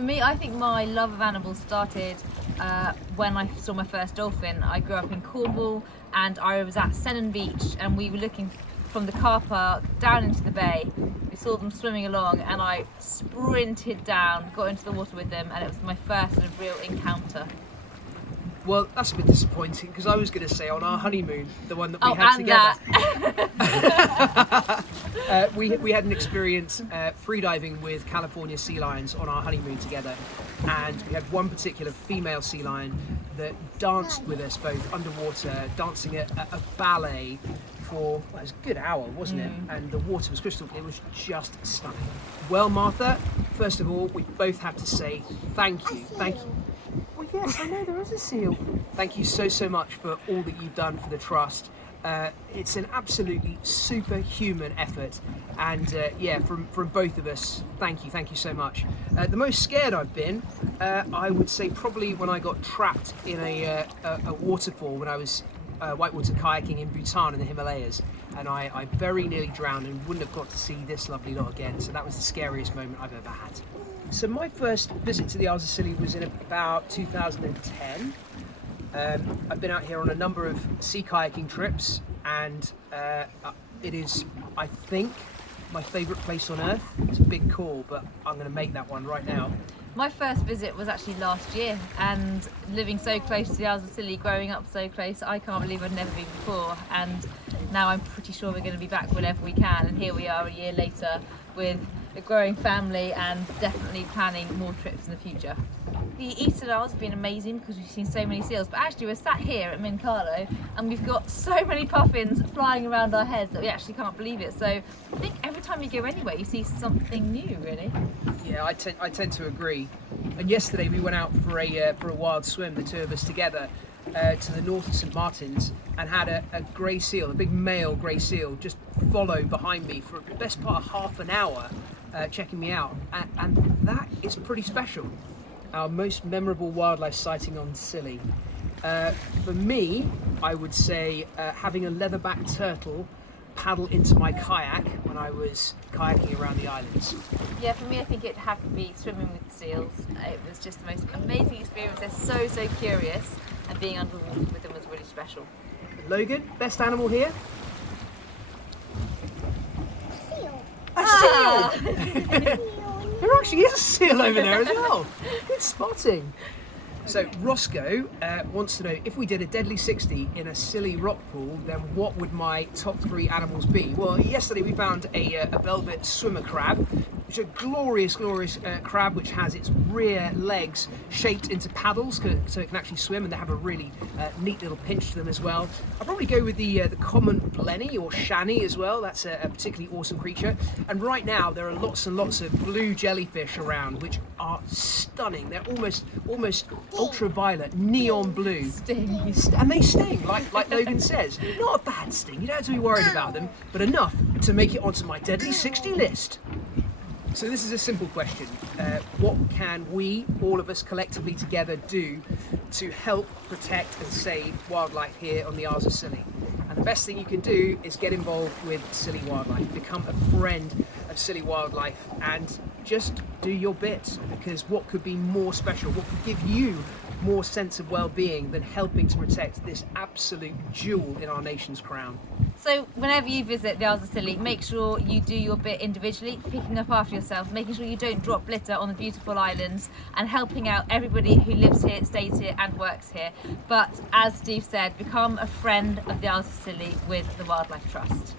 For me, I think my love of animals started when I saw my first dolphin. I grew up in Cornwall and I was at Sennan Beach and we were looking from the car park down into the bay. We saw them swimming along and I sprinted down, got into the water with them, and it was my first sort of real encounter. Well, that's a bit disappointing because I was going to say on our honeymoon, the one that we had together, we had an experience freediving with California sea lions on our honeymoon together, and we had one particular female sea lion that danced with us both underwater, dancing a ballet for it was a good hour, wasn't it? And the water was crystal clear. It was just stunning. Well, Martha, first of all, we both have to say thank you. Thank you. Well, yes, I know there is a seal. Thank you so much for all that you've done for the Trust. It's an absolutely superhuman effort, and from both of us, thank you so much. The most scared I've been, I would say probably when I got trapped in a waterfall when I was whitewater kayaking in Bhutan in the Himalayas, and I very nearly drowned and wouldn't have got to see this lovely lot again, so that was the scariest moment I've ever had. So my first visit to the Isles of Scilly was in about 2010. I've been out here on a number of sea kayaking trips, and it is, I think, my favourite place on earth. It's a big call, but I'm going to make that one right now. My first visit was actually last year, and living so close to the Isles of Scilly, growing up so close, I can't believe I'd never been before, and now I'm pretty sure we're going to be back whenever we can, and here we are a year later with a growing family and definitely planning more trips in the future. The Eastern Isles have been amazing because we've seen so many seals, but actually we're sat here at Mincarlo and we've got so many puffins flying around our heads that we actually can't believe it. So I think every time you go anywhere you see something new, really. Yeah, I tend to agree. And yesterday we went out for a wild swim, the two of us together, to the north of St Martin's, and had a grey seal, a big male grey seal, just follow behind me for the best part of half an hour, checking me out, and that is pretty special. Our most memorable wildlife sighting on Scilly. For me, I would say having a leatherback turtle paddle into my kayak when I was kayaking around the islands. Yeah, for me I think it'd have to be swimming with seals. It was just the most amazing experience. They're so curious, and being underwater with them was really special. Logan, best animal here? A seal! There actually is a seal over there as well. Good spotting. So Roscoe wants to know, if we did a deadly 60 in a Scilly rock pool, then what would my top 3 animals be? Well, yesterday we found a velvet swimmer crab, which is a glorious crab which has its rear legs shaped into paddles so it can actually swim, and they have a really neat little pinch to them as well. I'd probably go with the common blenny or shanny as well. That's a particularly awesome creature. And right now there are lots and lots of blue jellyfish around which are stunning. They're almost ultraviolet, neon blue. Sting. And they sting, like Logan says. Not a bad sting, you don't have to be worried about them, but enough to make it onto my deadly 60 list. So this is a simple question. What can we, all of us collectively together, do to help protect and save wildlife here on the Isles of Scilly? And the best thing you can do is get involved with Scilly Wildlife, become a friend of Scilly Wildlife, and just do your bit, because what could be more special, what could give you more sense of well-being than helping to protect this absolute jewel in our nation's crown? So whenever you visit the Isles of Scilly, make sure you do your bit individually, picking up after yourself, making sure you don't drop litter on the beautiful islands, and helping out everybody who lives here, stays here and works here. But as Steve said, become a friend of the Isles of Scilly with the Wildlife Trust.